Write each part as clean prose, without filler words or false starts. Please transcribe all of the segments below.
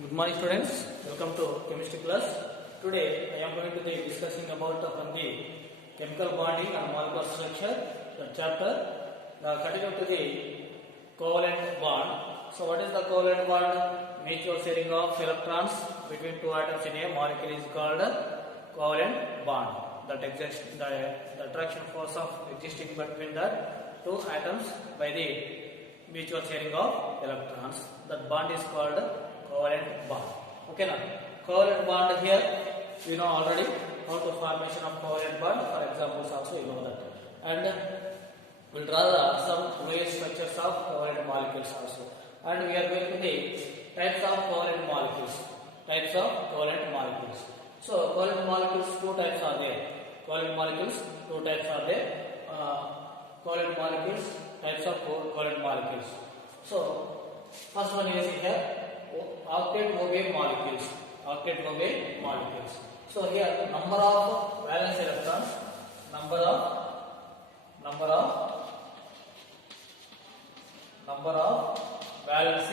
Good morning, students. Welcome to chemistry class. Today I am going to be discussing about from the chemical bonding and molecular structure, the chapter. Continue to the covalent bond. So what is the covalent bond? Mutual sharing of electrons between two atoms in a molecule is called covalent bond. That exists the attraction force of existing between the two atoms by the mutual sharing of electrons. That bond is called covalent bond. Okay now, covalent bond here you know already how to formation of covalent bond. For examples also you know that, and we'll draw some various structures of covalent molecules also, and we are going to the types of covalent molecules. Types of covalent molecules. So covalent molecules two types are there. Covalent molecules two types are there. Covalent molecules, types of covalent molecules. So first one is here octet Lobbe molecules. Octet Lobbe molecules. So here number of valence electrons, number of valence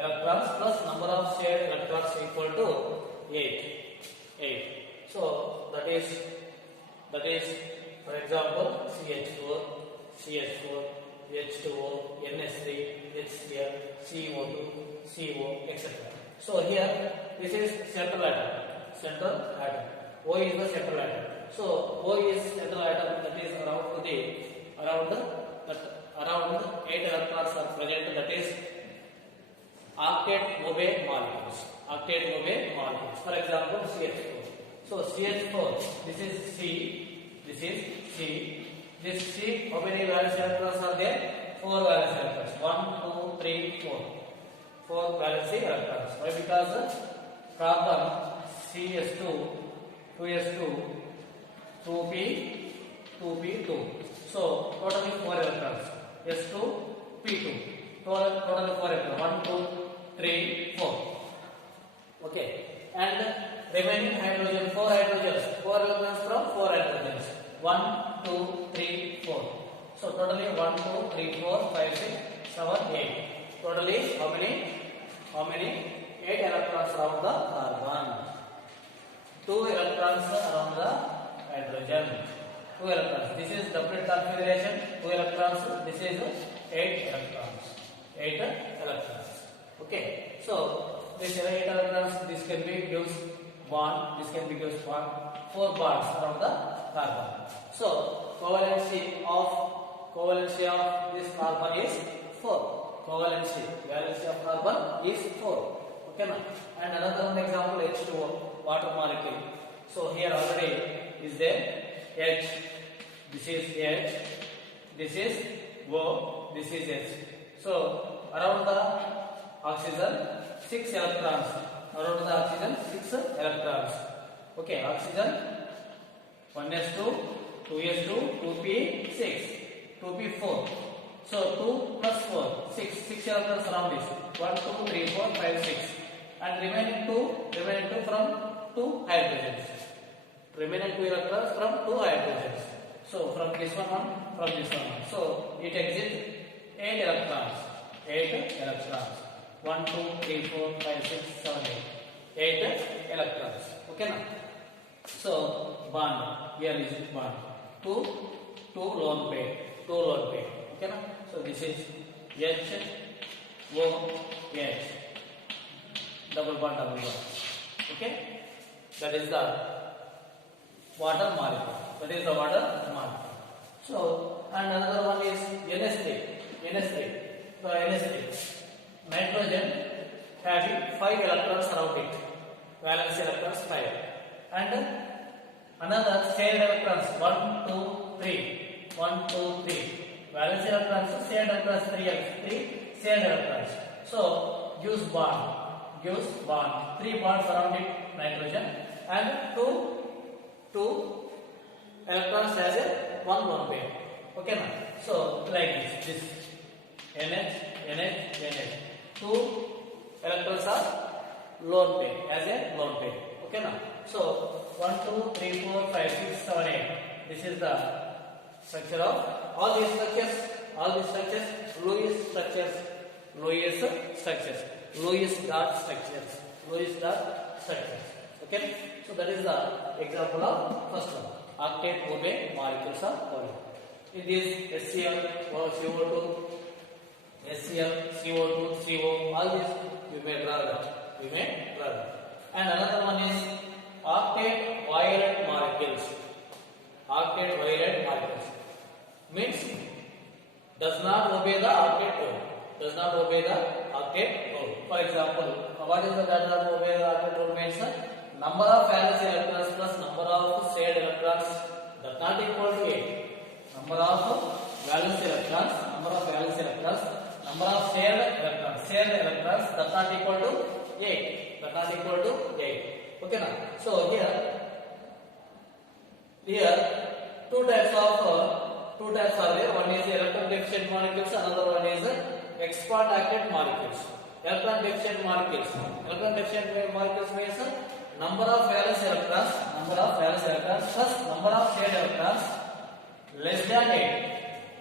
electrons plus number of shared electrons equal to 8. So that is for example CH4, H2O, NS3, HCl, CO2, CO, etc. So here this is central atom. O is the central atom. So O is central atom, that is around 8 electrons are present, that is octet Lobbe molecules. Octet Lobbe molecules. For example CH4. So CH4, this is C, this is C. This C, how many valence electrons are there? 4 valence electrons. 1, 2, 3, 4. 4 valence electrons. Why? Because carbon CS2, 2S2, 2P, 2P2. So totally 4 electrons. S2, P2. Totally 4 electrons. 1, 2, 3, 4. Okay. And remaining hydrogen, 4 hydrogens. 4 electrons from 4 hydrogens. 1, 2, 3, 4. So totally 1, 2, 3, 4, 5, 6, 7, 8. Totally how many? 8 electrons around the carbon. 2 electrons around the hydrogen. 2 electrons. This is doublet configuration. 2 electrons. This is 8 electrons. 8 electrons. Okay. So this 8 electrons. This can be gives bond. This can be gives bond. 4 bonds around the carbon. So valency of this carbon is 4. Valency of carbon is 4. Okay now. And another one example H2O, water molecule. So here already is there H. This is H. This is O. This is H. So around the oxygen 6 electrons. Around the oxygen 6 electrons. Okay, oxygen 1s2, 2s2, 2p6, 2p4. So 2 plus 4, 6 electrons around this. 1, 2, 3, 4, 5, 6. And remaining two from 2 hydrogens. Remaining 2 electrons from 2 hydrogens. So from this one. So it exits 8 electrons. 8 electrons. 1, 2, 3, 4, 5, 6, 7, 8. 8 electrons. Okay now. So bond, here is bond. 2 lone pair. Okay now. So this is H, O, H. Double bond. Okay. That is the water molecule. So and another one is NS3. So NS3. Nitrogen having 5 electrons around it. Valence electrons 5. And another shared electrons 1, 2, 3. 1, 2, 3. Valence electrons, shared electrons 3 shared electrons. So gives bond. 3 bonds around it, nitrogen, and 2 electrons has a 1 lone pair. Okay now. So like this NH. 2 electrons are lone pair, as a lone pair. Okay now. So 1, 2, 3, 4, 5, 6, 7, 8. This is the structure of all these structures, Lewis dot structures. Lewis class structures. Okay, so that is the example of first one. Octet obey molecules are followed. In this HCl or CO2, HCl, CO2, CO, all these you may draw that. You may draw that. And another one is octet violet molecules. Octet violet molecules means does not obey the octet rule. Does not obey the octet rule. For example, what is the does not obey the octet rule means? Number of valence electrons plus number of shared electrons does not equal to 8. Number of valence electrons, number of valence electrons, number of shared electrons does not equal to 8. Does not equal to 8. Okay now. So here two types are there. One is electron deficient molecules, another one is expand acted molecules. Electron deficient molecules. Electron deficient molecules means number of valence electrons plus number of shared electrons less than 8.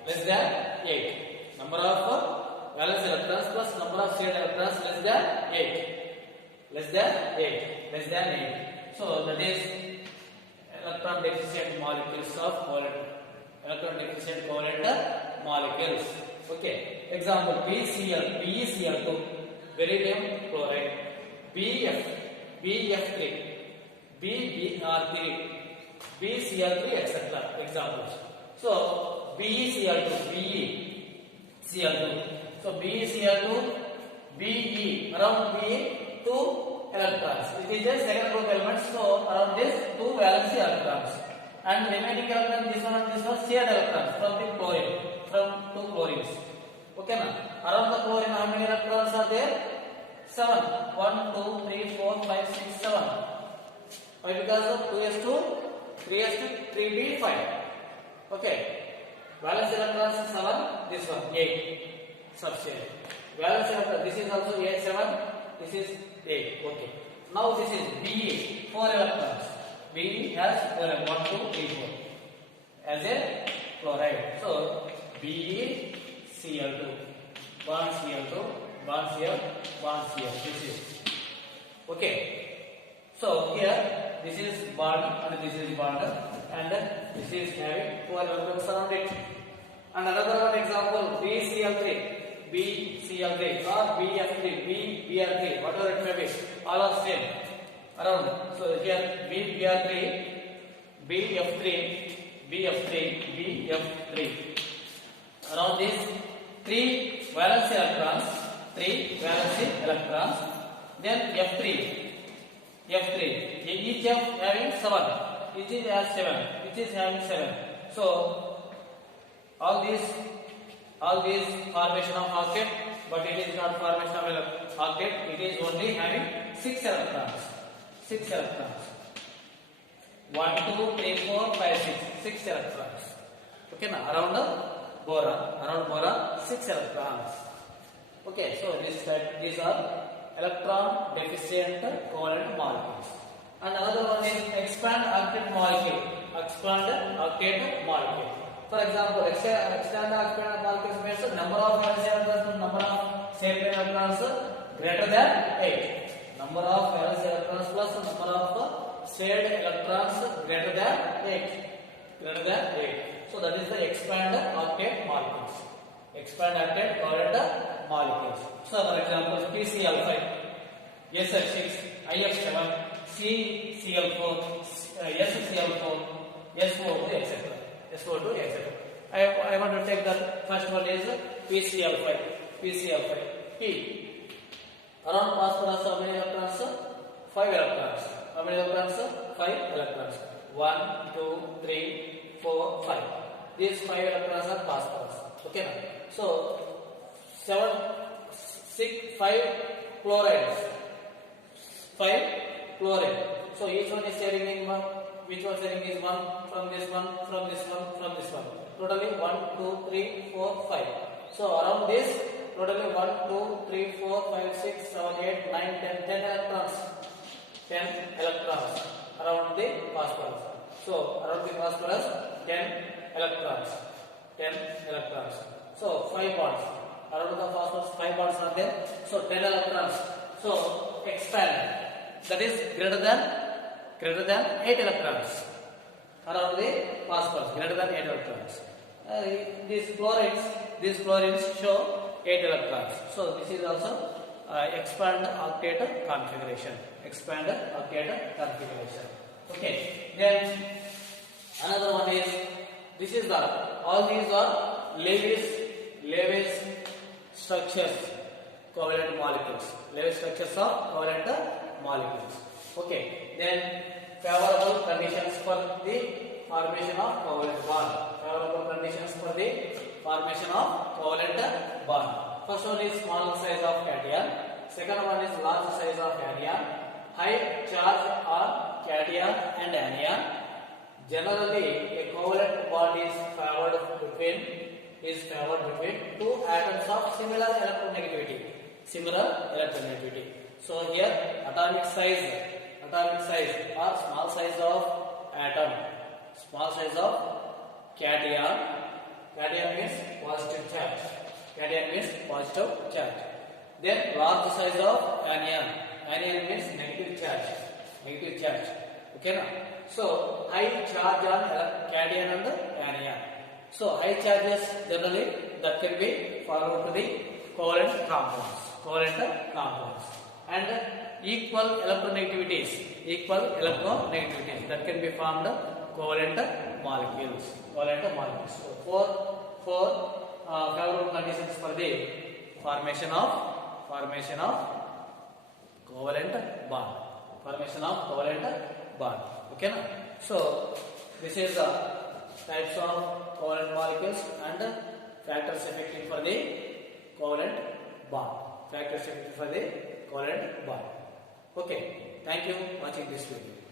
Less than 8. Number of valence electrons plus number of shared electrons less than 8. Less than 8. Less than 8. So that is electron deficient molecules of covalent. Electron deficient covalent molecules. Okay. Example BCl, BeCl2, beryllium chloride, BF, BF3, BBr3, BCl3, etc. Examples. So BeCl2, BeCl2. So BeCl2, Be, around Be, 2 electrons. It is a second group element, so around this 2 valence electrons. And remaining electrons, this one and this one, shared electrons from the chlorine, from 2 chlorines. Okay, now around the chlorine, how many electrons are there? 7. 1, 2, 3, 4, 5, 6, 7. Why? Because of 2s2, 3s2, 3b, 5. Okay. Valence electrons 7, this one 8. Subshare. Valence electron, this is also 8, 7, this is 8. Okay. Now this is Be, 4 electrons. Be has 4, 1, 2, 3, 4 as a chloride. So BeCl2, bond Cl2, bond Cl, bond Cl. This is okay. So here this is bond and this is bond, and this is having 4 electrons around it. And another one example BCl3, BCl3 or BF3, BBr3, whatever it may be, all are same around. So here BBr3, BF3, BF3, BF3. Around this 3 valence electrons, then F3, each of having 7, each has 7, each is having 7. So all these formation of octet, but it is not formation of octet, it is only having 6 electrons. 6 electrons. 1, 2, 3, 4, 5, 6 electrons. Okay, now around boron 6 electrons. Okay, so these are electron deficient covalent molecules. And another one is expand octet molecule. Expand octet molecule. For example, expand octet molecules means number of valence electrons, number of shared electrons greater than 8. Number of valence electrons plus number of shared electrons greater than 8. Greater than 8. So that is the expand octet molecules. Expand octet covalent molecules. So for example, PCl5, SH6, IF7, CCl4, SCl4, SO2, etc. SO2, etc. I want to take the first one is PCl5. P. Around phosphorus, how many electrons? 5 electrons. How many electrons? 5 electrons. 1, 2, 3, 4, 5. These 5 electrons are phosphorus. Okay. So 5 chlorides. 5 chloride. So each one is sharing in one. Which one sharing is one from this one, from this one, from this one. Totally 1, 2, 3, 4, 5. So around this, totally 1, 2, 3, 4, 5, 6, 7, 8, 9, 10 electrons. 10 electrons around the phosphorus. So around the phosphorus, 10 electrons. 10 electrons. So 5 bonds. Around the phosphorus, 5 bonds are there. So 10 electrons. So expand, that is greater than 8 electrons around the phosphorus, greater than 8 electrons. These chlorines show 8 electrons. So this is also expand octet configuration. Expand octet configuration. Okay. Then another one is, this is the, all these are Lewis structures, covalent molecules. Lewis structures of covalent molecules. Okay. Then favorable conditions for the formation of covalent bond. Favorable conditions for the formation of covalent bond. First one is small size of cation. Second one is large size of anion. High charge on cation and anion. Generally, a covalent bond is favored between two atoms of similar electronegativity. So here atomic size or small size of atom, small size of cation means positive charge. Then large size of anion means negative charge. Okay na? So high charge on cation and anion. So high charges generally that can be forwarded to the covalent compounds. And equal electronegativities that can be formed covalent molecules. So four favorable conditions for the formation of covalent bond. Okay na? So this is the types of covalent molecules and factors affecting for the covalent bond. Okay. Thank you watching this video.